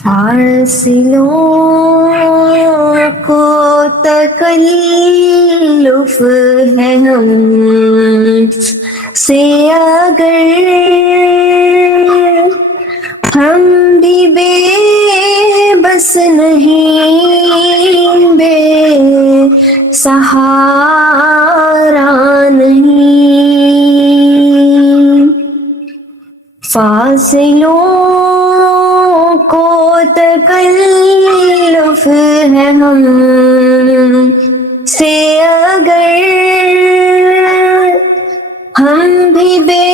فاصلوں کو تکلف ہے ہم سے اگر ہم بھی بے بس نہیں، بے سہارا نہیں، فاصلوں کو تکلف ہے ہم سے اگر ہم بھی بے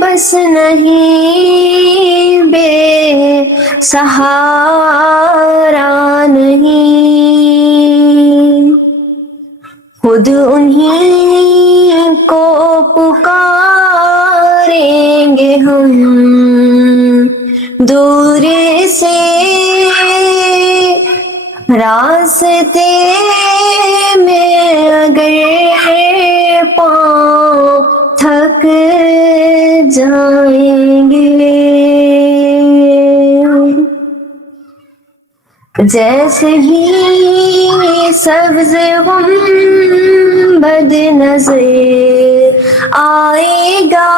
بس نہیں، بے سہارا نہیں، خود انہیں کو پکاریں گے ہم دور سے، راستے میں اگر پاؤں تھک جائیں گے، جیسے ہی سبز گنبد نظر آئے گا،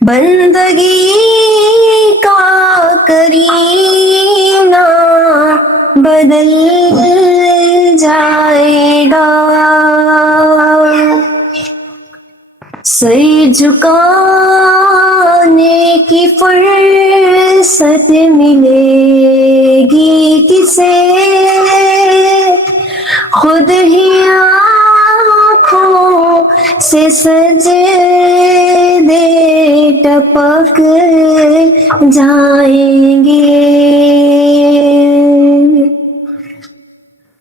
بندگی کا کرینہ بدل جائے گا، سر جھکانے کی فرصت ملے گی کسے، خود ہی آنکھوں سے سجدے ٹپک جائیں گے،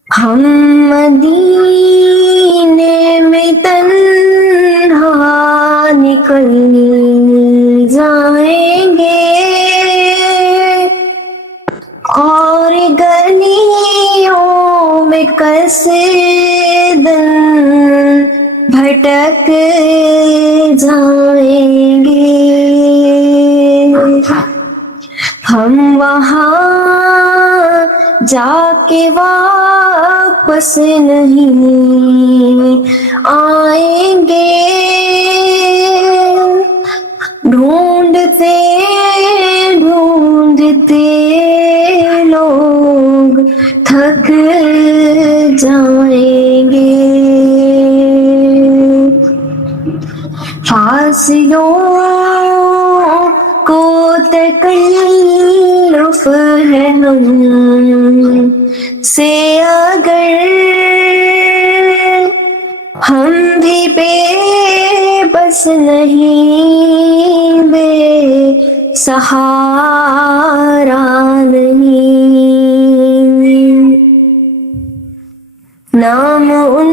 ہم مدینے میں تنہا نکل جائیں گے، اور گلیوں میں قصداً بھٹک جائیں گے، ہم وہاں جا کے واپس نہیں آئیں گے، ڈھونڈتے ڈھونڈتے لوگ تھک جائیں گے، فاصلوں کو تکلف ہے ہم سے اگر ہم بھی بے بس نہیں، بے سہارا نہیں، نام ان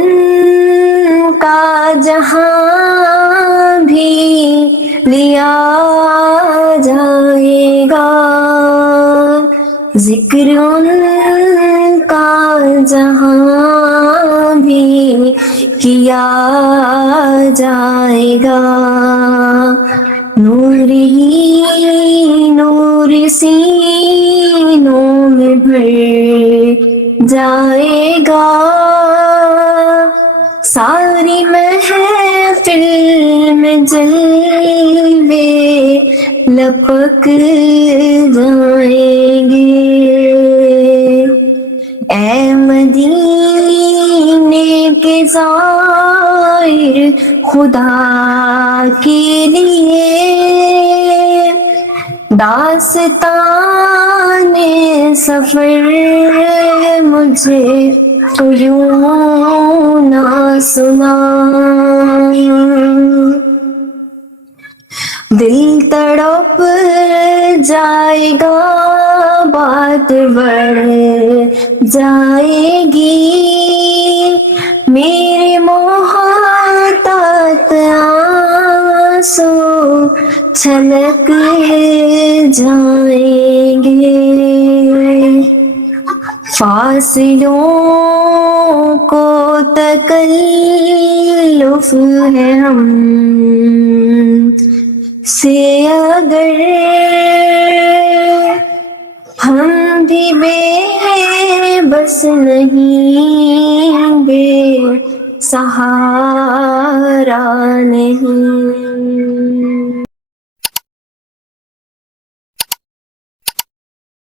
کا جہاں بھی لیا جائے گا، ذکر ان کا جہاں بھی کیا جائے گا، نور ہی نور سینوں میں بھر جائے گا، ساری محفل میں جلوے لپک جائیں گے، اے مدینے کے زائر خدا کے لیے داستان سفر مجھے تو یوں نہ سنا، دل تڑپ جائے گا، بات بڑھ جائے گی، میرے محتاط آنسو چھلک جائیں گے، فاصلوں کو تکلف ہے ہم سے اگر ہم بھی بے بس نہیں، بے سہارا نہیں.